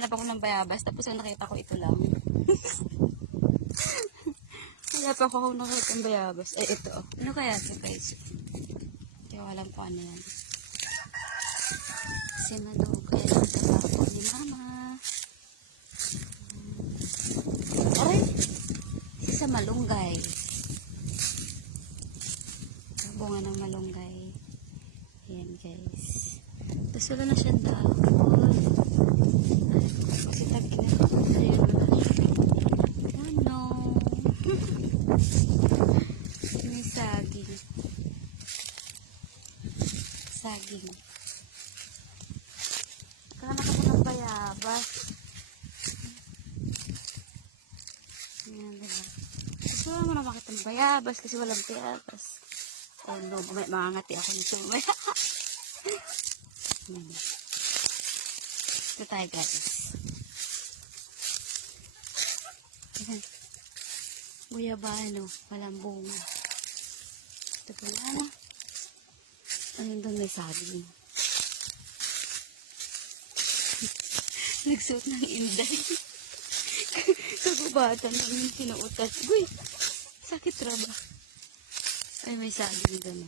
naghahanap ako ng bayabas, tapos ang nakita ko ito lang. Wala pa ako nakita ng bayabas. Eh, ito. Ano kaya ito, guys? Hindi ko alam kung ano yan. Sinadog. Kaya nagtaba ako ni Mama. Aray! Isa sa malunggay. Bunga ng malunggay. Ayan, guys. Tapos wala na siyang dahon. Kasi tagin na ito. Ayan, wala siya. Oh, no. May saging. Saging. Nakahanap ako ng bayabas. Ayan, diba? Gusto mo naman makita ng bayabas kasi walang bayabas. Oh no, makangati ako nito. Ito tayo, guys. Guyabano, walang bunga. Ito pala. Ayun doon may saging. Nagsuot ng inday. Kagubatan namin sinuutan. Uy! Sakit raba. Ay, may saging doon.